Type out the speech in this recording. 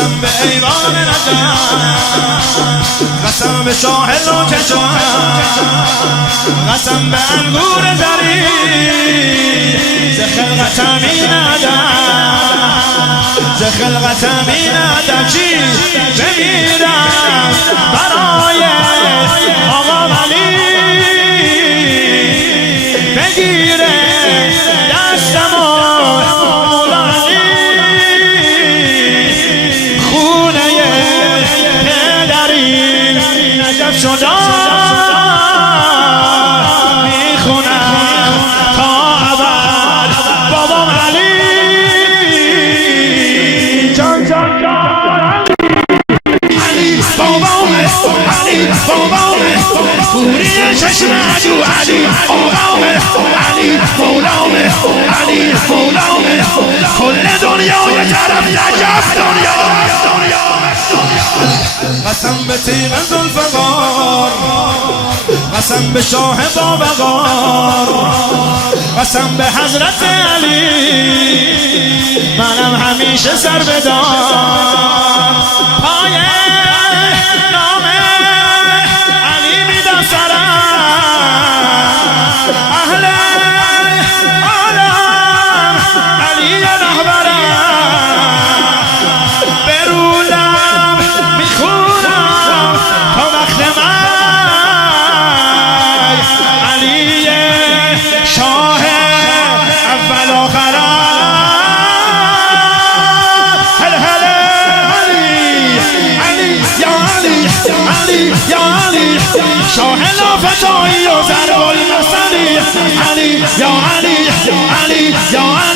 قسم به ایوان نجم، قسم به شاه لوکشان، قسم به انگور زری ز خلقت امین ادم، ز خلقت امین ادم چی بمیرم برای آقا ولی بگیره دستمو مولا علی، خونه پدری نجف شدم میخونم تا ابد بابام علی جان جان جان علی بابامه، علی بابامه، پوری چشم عدو علی آقامه، علی مولامه، علی مولامه، کل دنیا یه طرف نجف دنیا. قسم به تیغ ذوالفقار، قسم به شاه باوقار، قسم به حضرت علی منم همیشه سر بدار، پای نام علی میدم سرم، اهل عالم علی رهبرم، برولم میخونم تا وقت من علی شاه اول آخرم، هل هل علی یا علی علی یا علی شاه لافتایی و ضرب المثلی، علی یا علی علی یا علی